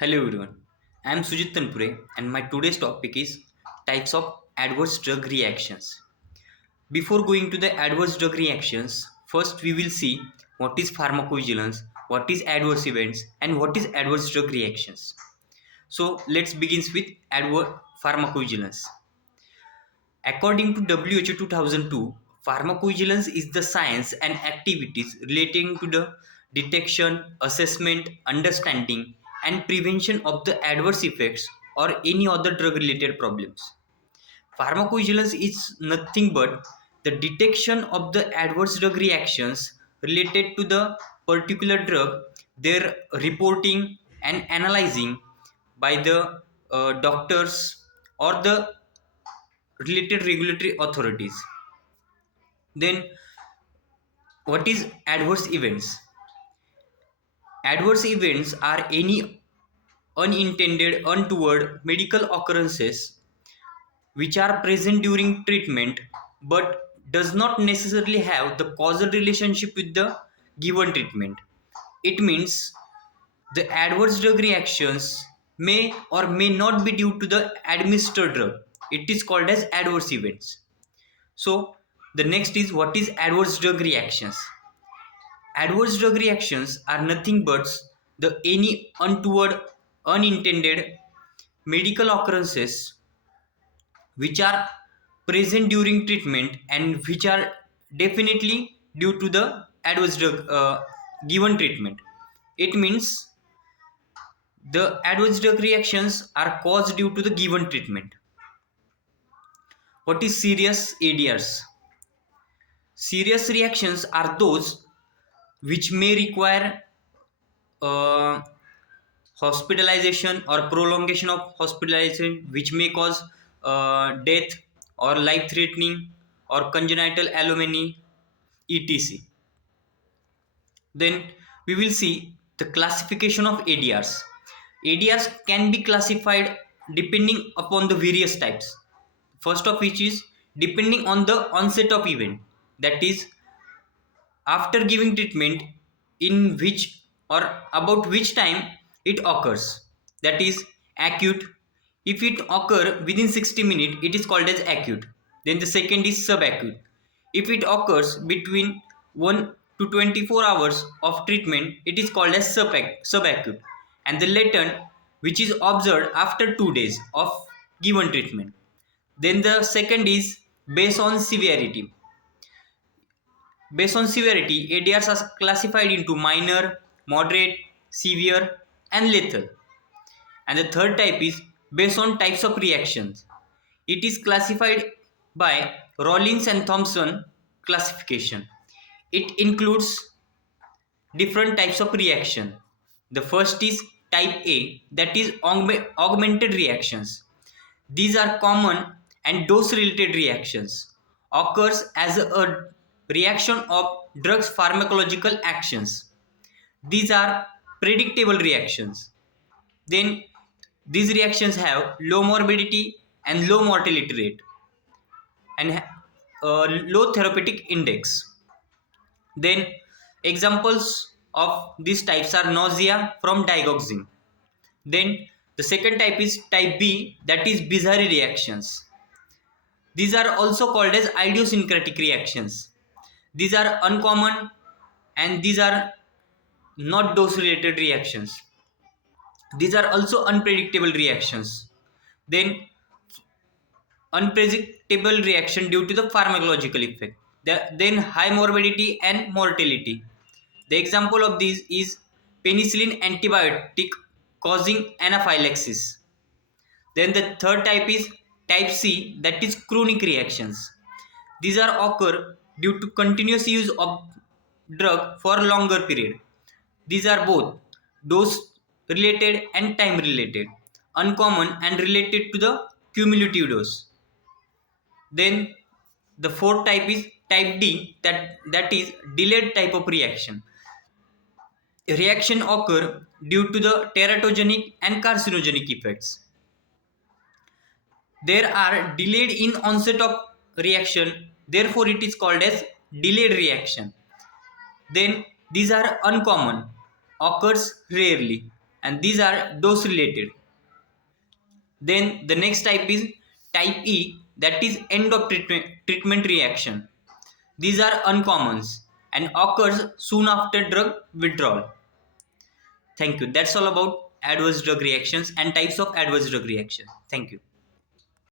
Hello everyone, I am Sujit Tanpure and my today's topic is types of adverse drug reactions. Before going to the adverse drug reactions, first we will see what is pharmacovigilance, what is adverse events and what is adverse drug reactions. So let's begin with adverse pharmacovigilance. According to WHO 2002, pharmacovigilance is the science and activities relating to the detection, assessment, understanding, and prevention of the adverse effects or any other drug related problems. Pharmacovigilance is nothing but the detection of the adverse drug reactions related to the particular drug, their reporting and analyzing by the doctors or the related regulatory authorities. Then, what is adverse events? Adverse events are any unintended, untoward medical occurrences which are present during treatment but does not necessarily have the causal relationship with the given treatment. It means the adverse drug reactions may or may not be due to the administered drug. It is called as adverse events. So the next is what is adverse drug reactions. Adverse drug reactions are nothing but the any untoward, unintended medical occurrences which are present during treatment and which are definitely due to the adverse drug given treatment. It means the adverse drug reactions are caused due to the given treatment. What is serious ADRs? Serious reactions are those which may require uh, hospitalization or prolongation of hospitalization, which may cause death or life threatening or congenital allomery, etc. Then we will see the classification of ADRs. ADRs can be classified depending upon the various types. First of which is depending on the onset of event, that is after giving treatment, in which or about which time it occurs, that is acute. If it occur within 60 minutes, it is called as acute. Then the second is subacute. If it occurs between 1 to 24 hours of treatment, it is called as subacute. And the latent, which is observed after 2 days of given treatment. Then the second is based on severity. Based on severity, ADRs are classified into minor, moderate, severe, and lethal. And the third type is based on types of reactions. It is classified by Rollins and Thompson classification. It includes different types of reaction. The first is type A, that is augmented reactions. These are common and dose related reactions. Occurs as a reaction of drugs pharmacological actions. These are predictable reactions. Then these reactions have low morbidity and low mortality rate and low therapeutic index. Then examples of these types are nausea from digoxin. Then the second type is type B, that is bizarre reactions. These are also called as idiosyncratic reactions. These are uncommon and these are not dose related reactions. These are also unpredictable reactions. Then unpredictable reaction due to the pharmacological effect. Then high morbidity and mortality. The example of these is penicillin antibiotic causing anaphylaxis. Then the third type is type C, that is chronic reactions. These are occur due to continuous use of drug for longer period. These are both dose related and time related, uncommon and related to the cumulative dose. Then the fourth type is type D, that is delayed type of reaction. Reaction occur due to the teratogenic and carcinogenic effects. There are delayed in onset of reaction, therefore it is called as delayed reaction. Then these are uncommon, occurs rarely. and these are dose related. Then the next type is type E, that is end of treatment reaction. These are uncommons and occurs soon after drug withdrawal. Thank you. That's all about adverse drug reactions and types of adverse drug reaction. Thank you.